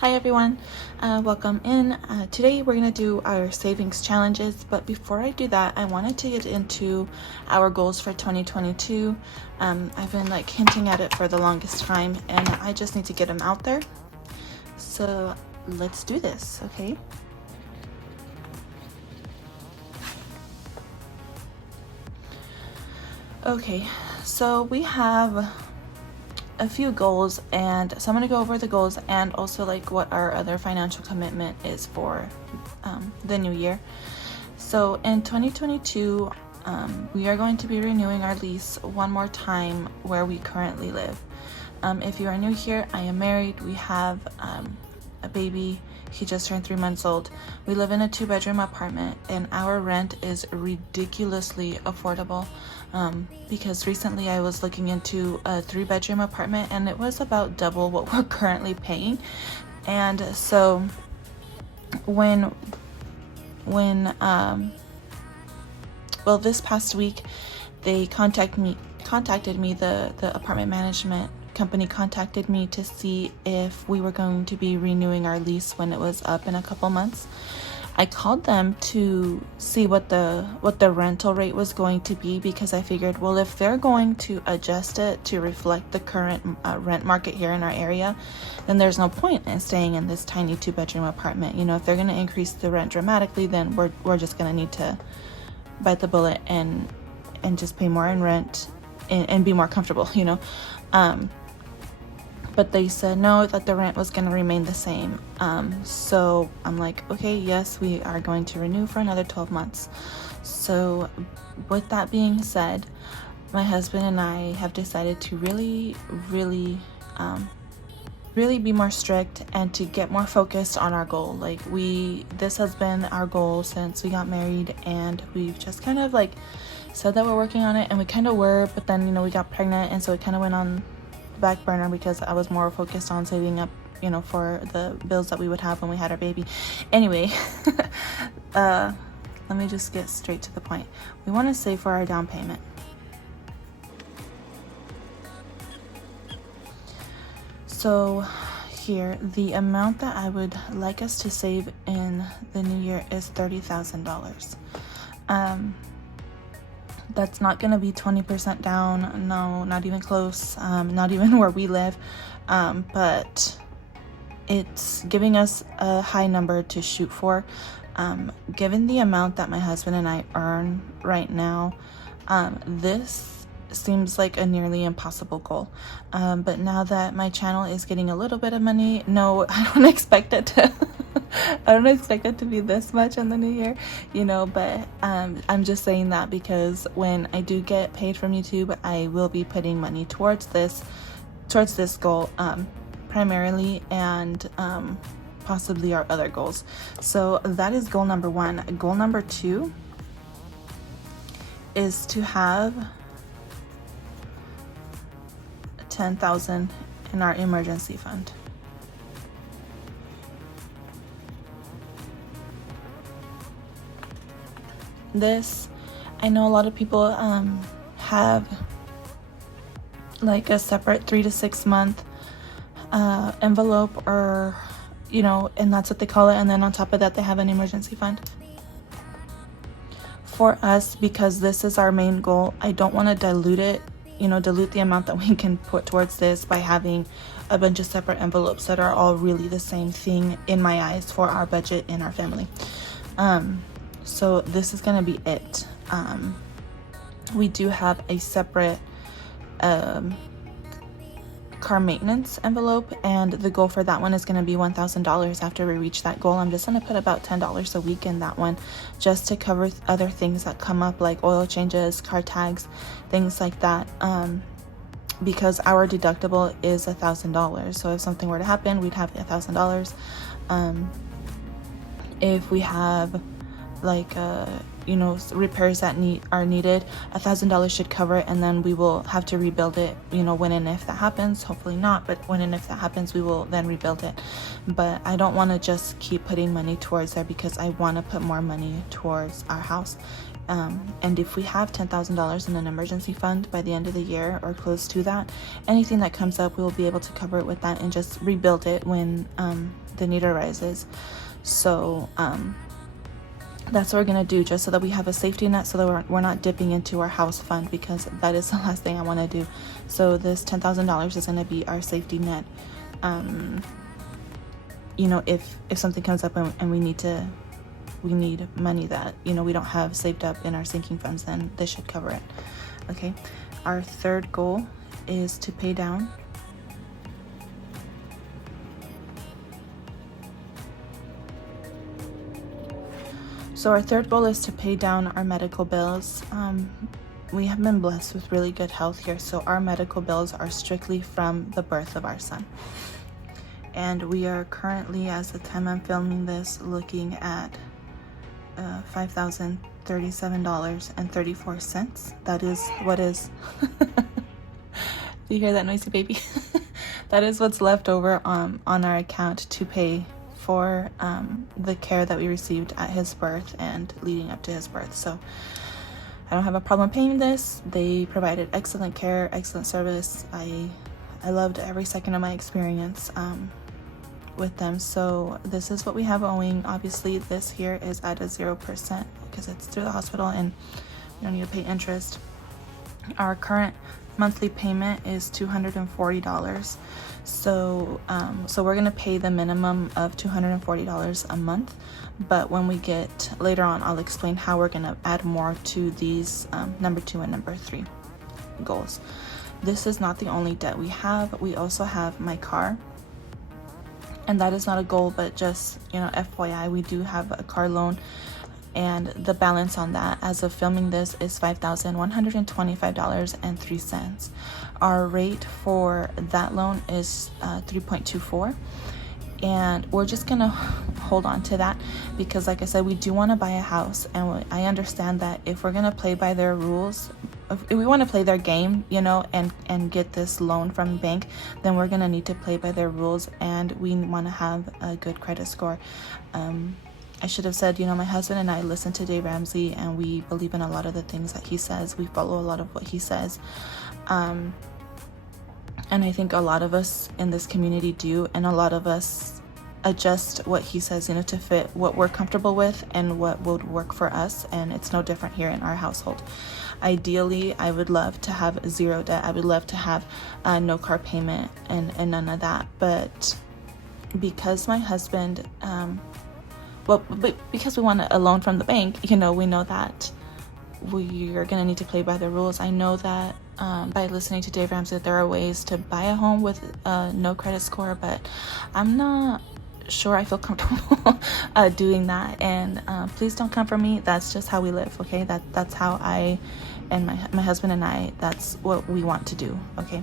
Hi everyone, welcome in. Today we're going to do our savings challenges, but before I do that, I wanted to get into our goals for 2022. I've been hinting at it for the longest time and I just need to get them out there. So let's do this, okay? Okay, so we have a few goals, and so I'm going to go over the goals and also what our other financial commitment is for the new year. So in 2022, we are going to be renewing our lease one more time where we currently live. If you are new here, I am married. We have a baby. He just turned 3 months old. We live in a 2-bedroom apartment and our rent is ridiculously affordable, because recently I was looking into a 3-bedroom apartment and it was about double what we're currently paying. And so when this past week they contacted me, the apartment management company contacted me to see if we were going to be renewing our lease when it was up in a couple months. I called them to see what the rental rate was going to be, because I figured, well, if they're going to adjust it to reflect the current rent market here in our area, then there's no point in staying in this tiny 2-bedroom apartment. If they're going to increase the rent dramatically, then we're just going to need to bite the bullet and just pay more in rent and be more comfortable, but they said no, that the rent was going to remain the same. So I'm like, okay, yes, we are going to renew for another 12 months. So with that being said, my husband and I have decided to really be more strict and to get more focused on our goal. This has been our goal since we got married, and we've just kind of said that we're working on it, and we kind of were, but then we got pregnant, and so it kind of went on back burner because I was more focused on saving up for the bills that we would have when we had our baby. Anyway, let me just get straight to the point. We want to save for our down payment. So here, the amount that I would like us to save in the new year is $30,000. That's not going to be 20% down. No, not even close. Not even where we live. But it's giving us a high number to shoot for. Given the amount that my husband and I earn right now, this seems like a nearly impossible goal. But now that my channel is getting a little bit of money, no, I don't expect it to I don't expect it to be this much in the new year, but I'm just saying that because when I do get paid from YouTube, I will be putting money towards this goal, primarily, and possibly our other goals. So that is goal number 1. Goal number 2 is to have $10,000 in our emergency fund. This, I know a lot of people have a separate 3 to 6 month envelope, or and that's what they call it, and then on top of that they have an emergency fund. For us, because this is our main goal, I don't want to dilute the amount that we can put towards this by having a bunch of separate envelopes that are all really the same thing in my eyes for our budget in our family. So this is going to be it. We do have a separate car maintenance envelope, and the goal for that one is going to be $1,000. After we reach that goal, I'm just going to put about $10 a week in that one, just to cover other things that come up, like oil changes, car tags, things like that, because our deductible is $1,000. So if something were to happen, we'd have $1,000. If we have repairs that are needed, $1,000 should cover it, and then we will have to rebuild it, when and if that happens. Hopefully not, but when and if that happens, we will then rebuild it. But I don't want to just keep putting money towards there, because I want to put more money towards our house. And if we have $10,000 in an emergency fund by the end of the year or close to that, anything that comes up, we will be able to cover it with that and just rebuild it when the need arises. So that's what we're going to do, just so that we have a safety net, so that we're not dipping into our house fund, because that is the last thing I want to do. So this $10,000 is going to be our safety net. You know, if something comes up and we need money that, you know, we don't have saved up in our sinking funds, then this should cover it. Okay. Our third goal is to pay down our medical bills. We have been blessed with really good health here, so our medical bills are strictly from the birth of our son. And we are currently, as the time I'm filming this, looking at $5,037.34. That is what is do you hear that noisy baby? That is what's left over on our account to pay for the care that we received at his birth and leading up to his birth. So I don't have a problem paying this. They provided excellent care, excellent service. I loved every second of my experience with them. So this is what we have owing. Obviously this here is at a 0% because it's through the hospital and you don't need to pay interest. Our current monthly payment is $240. So we're gonna pay the minimum of $240 a month, but when we get later on, I'll explain how we're gonna add more to these number 2 and number 3 goals. This is not the only debt we have. We also have my car, and that is not a goal, but just, you know, FYI, we do have a car loan, and the balance on that as of filming this is $5,125.03. Our rate for that loan is 3.24, and we're just gonna hold on to that because, like I said, we do want to buy a house, and I understand that if we're gonna play by their rules, if we want to play their game, you know, and get this loan from the bank, then we're gonna need to play by their rules, and we want to have a good credit score. I should have said, you know, my husband and I listen to Dave Ramsey, and we believe in a lot of the things that he says. We follow a lot of what he says. And I think a lot of us in this community do, and a lot of us adjust what he says, you know, to fit what we're comfortable with and what would work for us. And it's no different here in our household. Ideally, I would love to have zero debt. I would love to have no car payment and none of that. But because my husband, because we want a loan from the bank, you know, we know that we are going to need to play by the rules. I know that by listening to Dave Ramsey, there are ways to buy a home with no credit score, but I'm not sure I feel comfortable doing that. And please don't come for me. That's just how we live, okay? That's how I and my husband and I, that's what we want to do, okay?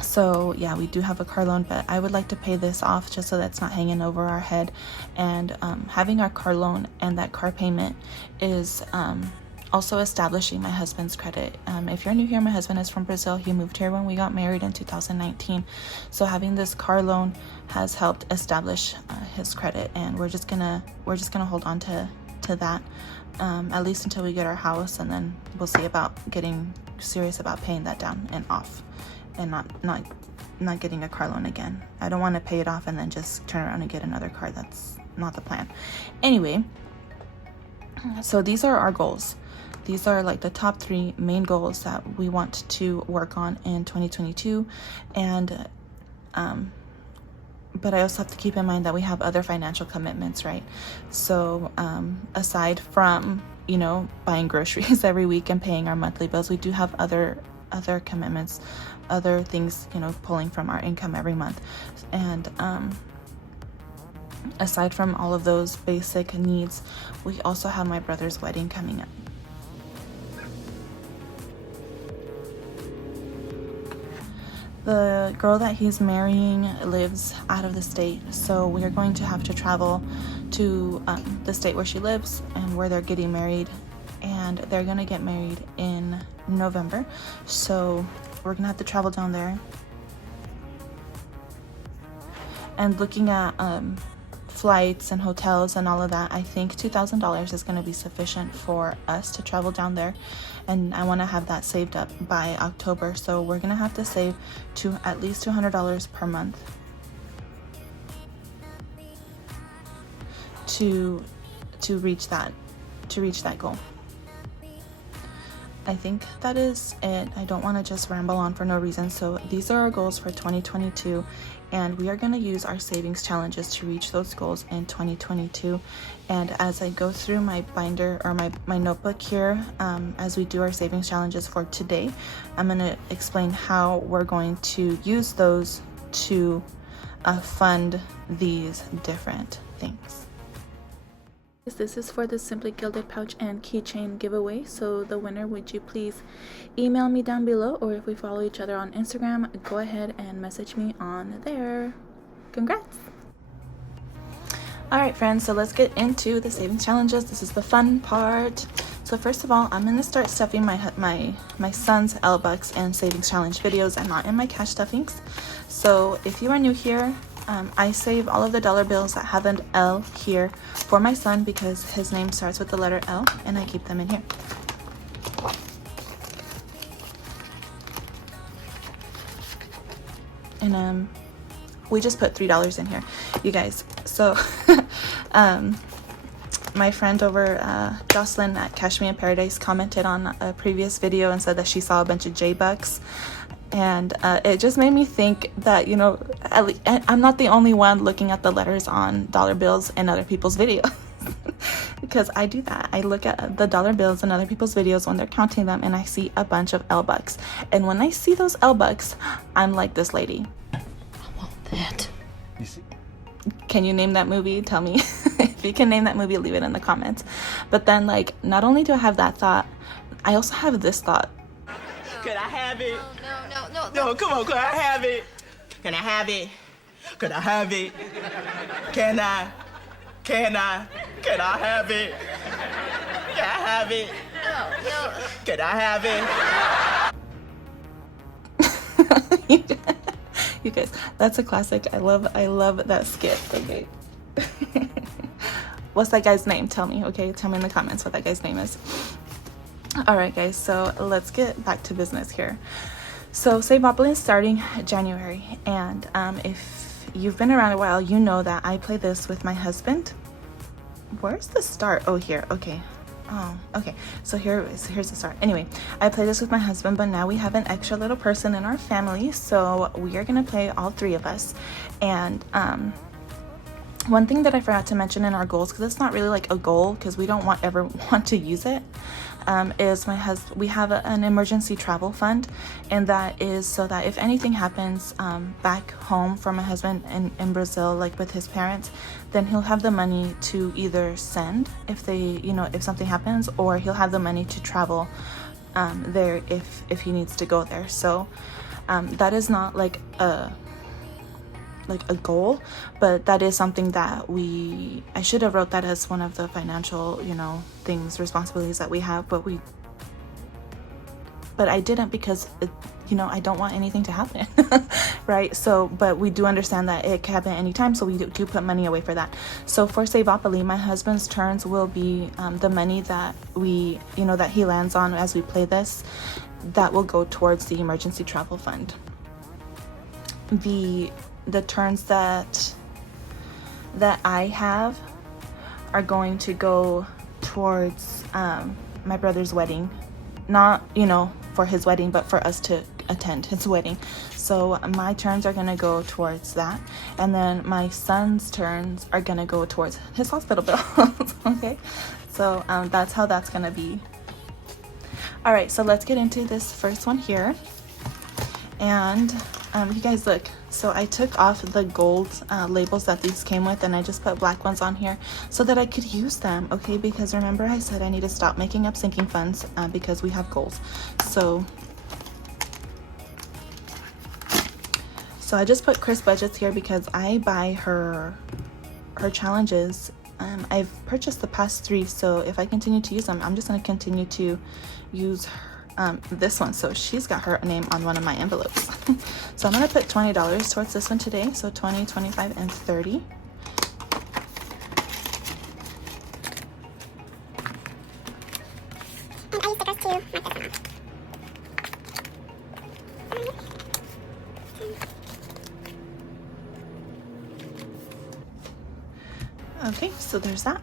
So yeah, we do have a car loan, but I would like to pay this off just so that's not hanging over our head. And having our car loan and that car payment is also establishing my husband's credit. If you're new here, my husband is from Brazil. He moved here when we got married in 2019. So having this car loan has helped establish his credit, and we're just gonna hold on to that at least until we get our house, and then we'll see about getting serious about paying that down and off, and not getting a car loan again. I don't want to pay it off and then just turn around and get another car. That's not the plan. Anyway, so these are our goals. These are like the top 3 main goals that we want to work on in 2022. And but I also have to keep in mind that we have other financial commitments, right? So aside from, you know, buying groceries every week and paying our monthly bills, we do have other commitments, other things, you know, pulling from our income every month. And aside from all of those basic needs, we also have my brother's wedding coming up. The girl that he's marrying lives out of the state, so we are going to have to travel to the state where she lives and where they're getting married, and they're gonna get married in November, so we're gonna have to travel down there. And looking at flights and hotels and all of that, I think $2,000 is going to be sufficient for us to travel down there. And I want to have that saved up by October. So we're going to have to save to at least $200 per month to reach that goal. I think that is it. I don't want to just ramble on for no reason. So these are our goals for 2022, and we are going to use our savings challenges to reach those goals in 2022. And as I go through my binder or my notebook here, as we do our savings challenges for today, I'm going to explain how we're going to use those to fund these different things. This is for the Simply Gilded pouch and keychain giveaway. So the winner, would you please email me down below, or if we follow each other on Instagram, go ahead and message me on there. Congrats! Alright friends, so let's get into the savings challenges. This is the fun part. So first of all, I'm going to start stuffing my son's L-Bucks and savings challenge videos and not in my cash stuffings. So if you are new here, I save all of the dollar bills that have an L here for my son because his name starts with the letter L, and I keep them in here. And we just put $3 in here, you guys. So my friend over, Jocelyn at Cash Me in Paradise, commented on a previous video and said that she saw a bunch of J-Bucks. And it just made me think that, you know, I'm not the only one looking at the letters on dollar bills in other people's videos. Because I do that. I look at the dollar bills in other people's videos when they're counting them, and I see a bunch of L-Bucks. And when I see those L-Bucks, I'm like this lady. I want that. You see? Can you name that movie? Tell me. If you can name that movie, leave it in the comments. But then, like, not only do I have that thought, I also have this thought. Could I have it? No. No, come on, could I have it? Can I have it? Could I have it? Can I have it? Can I have it? No. Could I have it? You guys, that's a classic. I love that skit. Okay. What's that guy's name? Tell me, okay? Tell me in the comments what that guy's name is. All right, guys, so let's get back to business here. So Saveopoly is starting January, and if you've been around a while, you know that I play this with my husband. Where's the start? Oh, here. Okay. Oh, okay. So here's the start. Anyway, I play this with my husband, but now we have an extra little person in our family, so we are gonna play all three of us. And one thing that I forgot to mention in our goals, because it's not really like a goal, because we don't ever want to use it, is we have an emergency travel fund, and that is so that if anything happens back home for my husband in Brazil, like with his parents, then he'll have the money to either send if something happens, or he'll have the money to travel there if he needs to go there. So that is not like a goal, but that is something that I should have wrote that as one of the financial, responsibilities that we have, but I didn't, because I don't want anything to happen. Right? So, but we do understand that it can happen anytime, so we do put money away for that. So for Saveopoly, my husband's turns will be the money that that he lands on as we play this, that will go towards the emergency travel fund. The turns that I have are going to go towards my brother's wedding. Not, for his wedding, but for us to attend his wedding. So my turns are going to go towards that. And then my son's turns are going to go towards his hospital bills. Okay? So that's how that's going to be. All right, so let's get into this first one here. And you guys, look, so I took off the gold labels that these came with, and I just put black ones on here so that I could use them, okay? Because remember I said I need to stop making up sinking funds because we have goals. So I just put Chris budgets here because I buy her challenges. I've purchased the past 3, so if I continue to use them, I'm just going to continue to use this one. So she's got her name on one of my envelopes. So I'm going to put $20 towards this one today. So 20, 25, and 30. Okay, so there's that.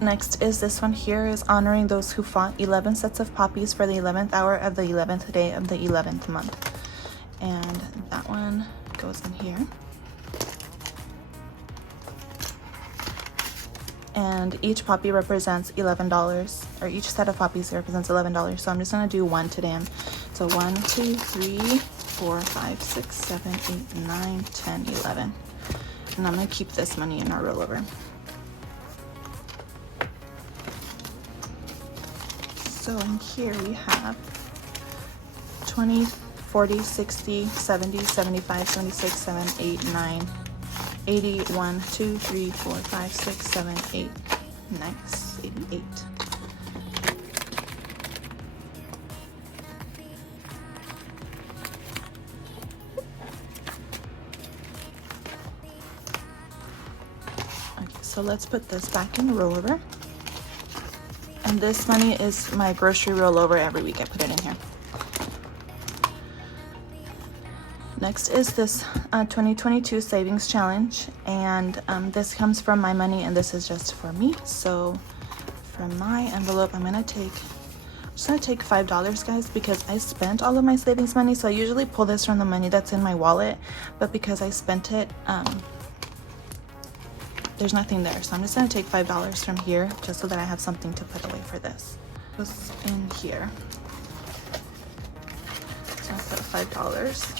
Next is this one here, is honoring those who fought, 11 sets of poppies for the 11th hour of the 11th day of the 11th month. And that one goes in here. And each poppy represents $11, or each set of poppies represents $11. So I'm just gonna do one today. So 1, 2, 3, 4, 5, 6, 7, 8, 9, 10, 11. And I'm gonna keep this money in our rollover. So in here we have 20, 40, 60, 70, 75, 76, 7, 8, 9, 80, 1, 2, 3, 4, 5, 6, 7, 8. Nice, 88. Okay, so let's put this back in the rollover. And this money is my grocery rollover every week. I put it in here. Next is this 2022 savings challenge, and this comes from my money, and this is just for me. So from my envelope, I'm just gonna take $5, guys, because I spent all of my savings money. So I usually pull this from the money that's in my wallet, but because I spent it, there's nothing there. So I'm just gonna take $5 from here, just so that I have something to put away for this. What's in here? So I'll put $5.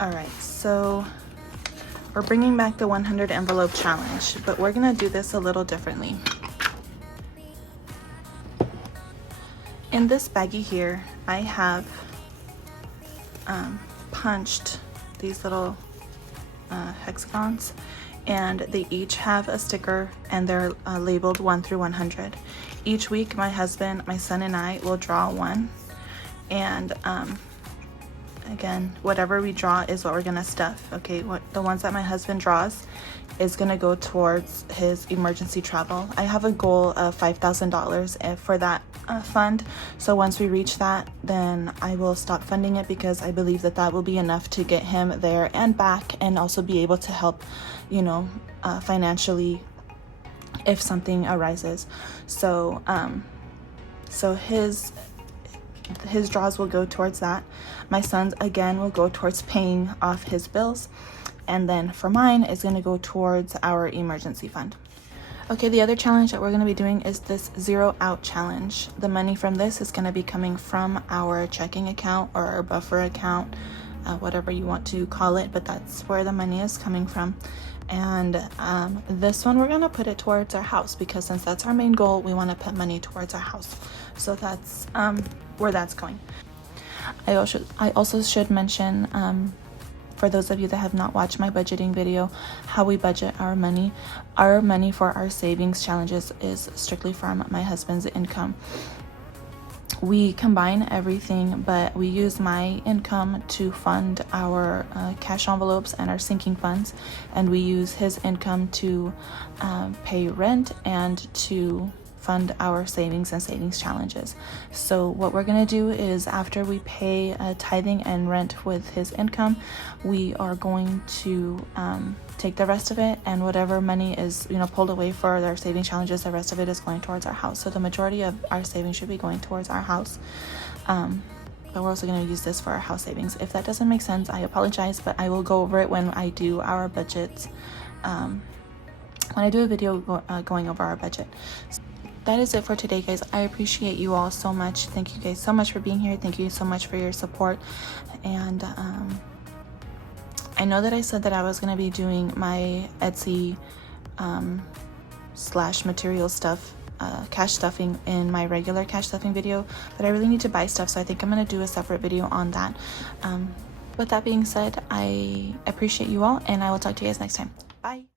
All right, so we're bringing back the 100 envelope challenge, but we're gonna do this a little differently. In this baggie here, I have punched these little hexagons, and they each have a sticker, and they're labeled 1 through 100. Each week, my husband, my son, and I will draw one, and again, whatever we draw is what we're gonna stuff. Okay, the ones that my husband draws is gonna go towards his emergency travel. I have a goal of $5,000 for that fund. So once we reach that, then I will stop funding it, because I believe that that will be enough to get him there and back, and also be able to help, you know, financially if something arises. So so his draws will go towards that. My son's, again, will go towards paying off his bills, and then for mine is going to go towards our emergency fund. Okay, the other challenge that we're going to be doing is this zero out challenge. The money from this is going to be coming from our checking account or our buffer account, whatever you want to call it, but that's where the money is coming from. And this one, we're going to put it towards our house, because since that's our main goal, we want to put money towards our house. So that's where that's going. I also should mention, for those of you that have not watched my budgeting video, how we budget our money. Our money for our savings challenges is strictly from my husband's income. We combine everything, but we use my income to fund our cash envelopes and our sinking funds, and we use his income to pay rent and to fund our savings and savings challenges. So what we're going to do is, after we pay tithing and rent with his income, we are going to take the rest of it, and whatever money is, you know, pulled away for our saving challenges, the rest of it is going towards our house. So the majority of our savings should be going towards our house. But we're also going to use this for our house savings. If that doesn't make sense, I apologize, but I will go over it when I do our budgets, when I do a video going over our budget. That is it for today, guys. I appreciate you all so much. Thank you guys so much for being here. Thank you so much for your support. And I know that I said that I was going to be doing my Etsy / material stuff, cash stuffing, in my regular cash stuffing video, but I really need to buy stuff, so I think I'm going to do a separate video on that. With that being said, I appreciate you all, and I will talk to you guys next time. Bye.